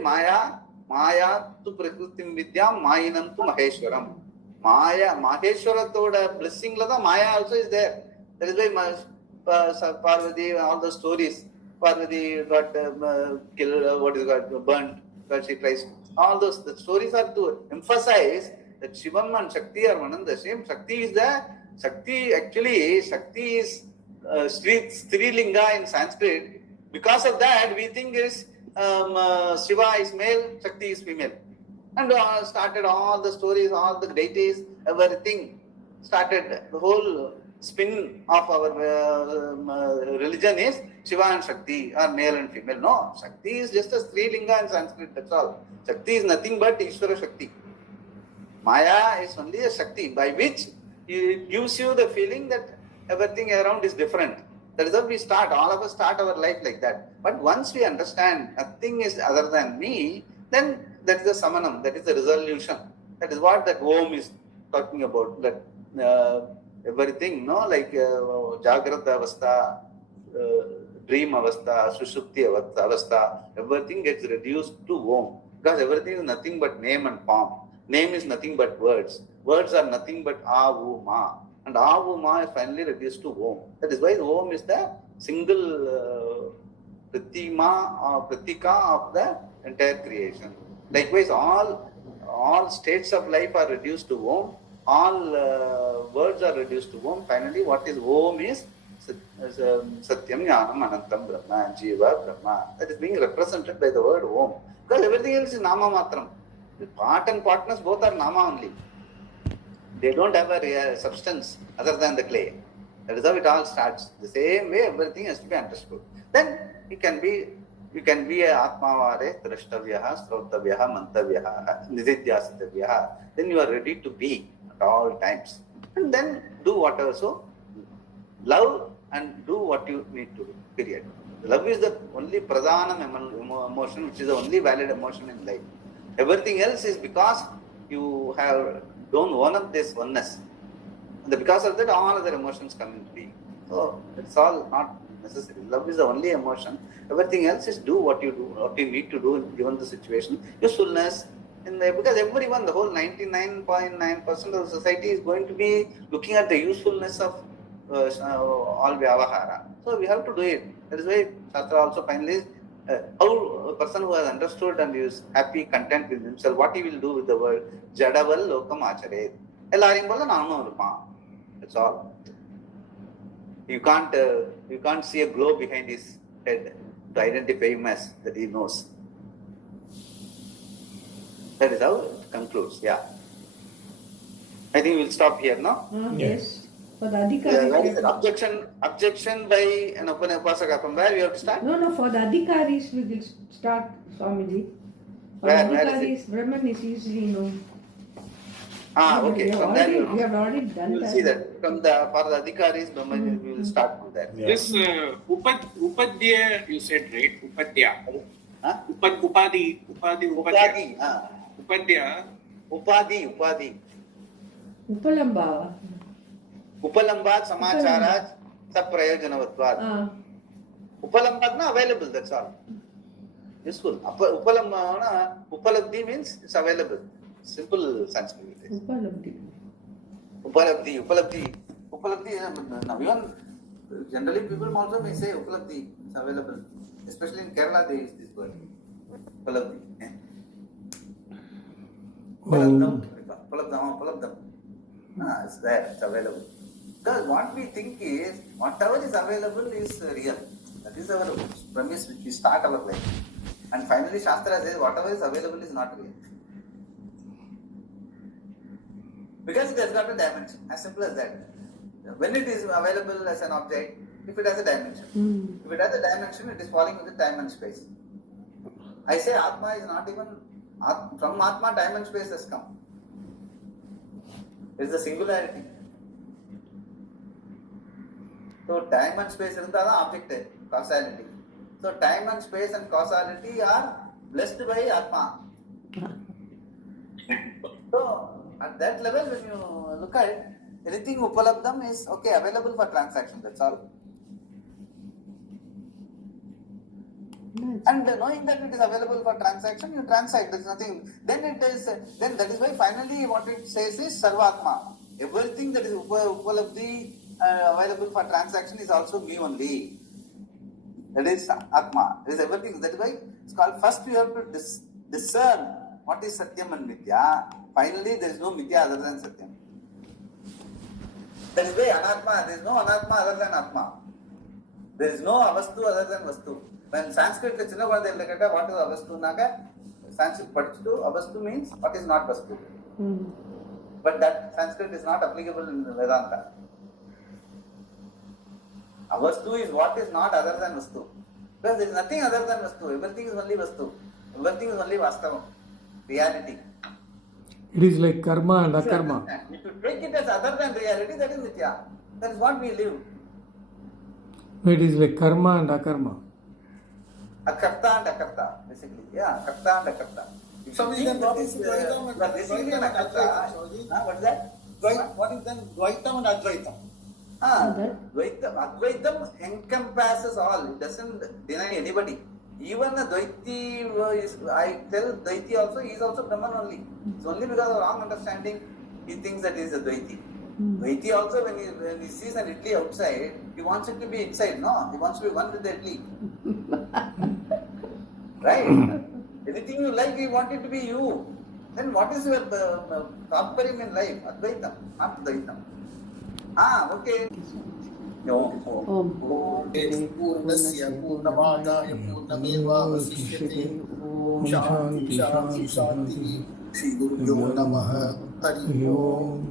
Maya tu Prakritim Vidyam, Mayinam tu Maheshwaram. Maheshwara toda blessing lada Maya also is there. That is why Parvati, all the stories, Parvati got killed, burnt, but she tries. All those the stories are to emphasize that Shivam and Shakti are one and the same. Shakti is Strilinga in Sanskrit. Because of that, we think Shiva is male, Shakti is female. And started all the stories, all the deities, everything started. The whole spin of our religion is Shiva and Shakti are male and female. No, Shakti is just a Strilinga in Sanskrit, that's all. Shakti is nothing but Ishvara Shakti. Maya is only a Shakti by which it gives you the feeling that everything around is different. That is how all of us start our life like that. But once we understand nothing is other than me, then that is the samanam, that is the resolution. That is what that Om is talking about. That everything, like Jagrata Avastha, Dream Avastha, Sushupti Avastha, everything gets reduced to Om. Because everything is nothing but name and form. Name is nothing but words. Words are nothing but A, U, Ma. And A, U, Ma is finally reduced to Om. That is why the Om is the single Pratima or Pratika of the entire creation. Likewise, all states of life are reduced to Om. All words are reduced to Om. Finally, what is Om is Satyam, Jnanam, Anantam, Brahma, Jiva, Brahma. That is being represented by the word Om. Because everything else is Nama Matram. The part and partners both are Nama only. They don't have a real substance other than the clay. That is how it all starts. The same way everything has to be understood. Then you can be a Atmavare, Drashtavyaha, Srautavyaha, Mantavyaha, Nididhyasitavyaha. Then you are ready to be at all times. And then do whatever. So, love and do what you need to do. Period. Love is the only pradhanam emotion, which is the only valid emotion in life. Everything else is because you don't own up this oneness. And because of that, all other emotions come into being. So it's all not necessary. Love is the only emotion. Everything else is do what you need to do given the situation. Usefulness. Because everyone, the whole 99.9% of the society is going to be looking at the usefulness of all vyavahara. So we have to do it. That is why Shastra also finally how a person who has understood and is happy, content with himself, what he will do with the world. Jadaval lokam acharet. Ellarim bola naanu irupaan. That's all. You can't see a glow behind his head to identify him as that he knows. That is how it concludes. Yeah. I think we'll stop here now. Yes. For the Adhikaris. Where is it? Objection by an Upasaka. From where we have to start? No, for the Adhikaris we will start, Swamiji. For Where Adhikaris, is it? Brahman is easily known. Okay. From there we have already done you will that. see that. For the Adhikaris, Brahman, we will start from there. Yeah. This Upadhyaya, you said, right? Upadhyaya. Huh? Upadhi. Upadhyaya. Upadhi. Upalamba. Upalambat, Samacharaj, Saprayojanavadvad. Upalambat na available, that's all. Useful. Upalabdhi means it's available. Simple Sanskrit. Upalabdhi. Now even generally people also may say Upalabdhi is available. Especially in Kerala they use this word. Upalabdhi. Upalabdham. It's there, it's available. Because what we think is, whatever is available is real. That This is our premise which we start our life. And finally Shastra says whatever is available is not real. Because it has got a dimension, as simple as that. When it is available as an object, if it has a dimension. If it has a dimension, it is falling within time and space. I say Atma is not even, from Atma time and space has come. It is the singularity. So time and space is the object, causality. So time and space and causality are blessed by Atma. So at that level, when you look at it, anything upalabdham is okay, available for transaction, that's all. And knowing that it is available for transaction, you transact, there is nothing. Then that is why finally what it says is Sarvatma. Everything that is upalabdhi available for transaction is also me only. That is Atma. It is everything. That is why it's called, first you have to discern what is Satyam and Mithya. Finally there is no Mithya other than Satyam. That is why Anatma, there is no Anatma other than Atma. There is no Avastu other than Vastu. When Sanskrit what is Avastu naga, Sanskrit padichitu, Avastu means what is not Vastu. But that Sanskrit is not applicable in Vedanta. Avastu is what is not other than Vastu. Because there is nothing other than Vastu. Everything is only Vastu. Everything is only Vastavam. Reality. It is like karma and akarma. If you take it as other than reality, that is Nitya. That is what we live. It is like karma and akarma. Akarta and Akarta, basically. Yeah, Akarta and Akarta. So then what is Dvaitam and basically an Akarta. What is that? What is then Dvaitam and Advaitam? Advaitam encompasses all. It doesn't deny anybody. Even a Dvaiti, I tell Dvaiti also, he is also Brahman only. It's only because of wrong understanding, he thinks that he is a Dvaiti. Dvaiti also, when he sees an idli outside, he wants it to be inside. No, he wants to be one with the idli. Right? Anything you like, you want it to be you. Then what is your tathparyam in life? Advaitam, not Dvaitam. Okay. Om Purnasya Purnamadaaya Purnamevavasishyate. Om Shanti Shanti Shanti. Shri Gurubhyo Namaha. Hari Om.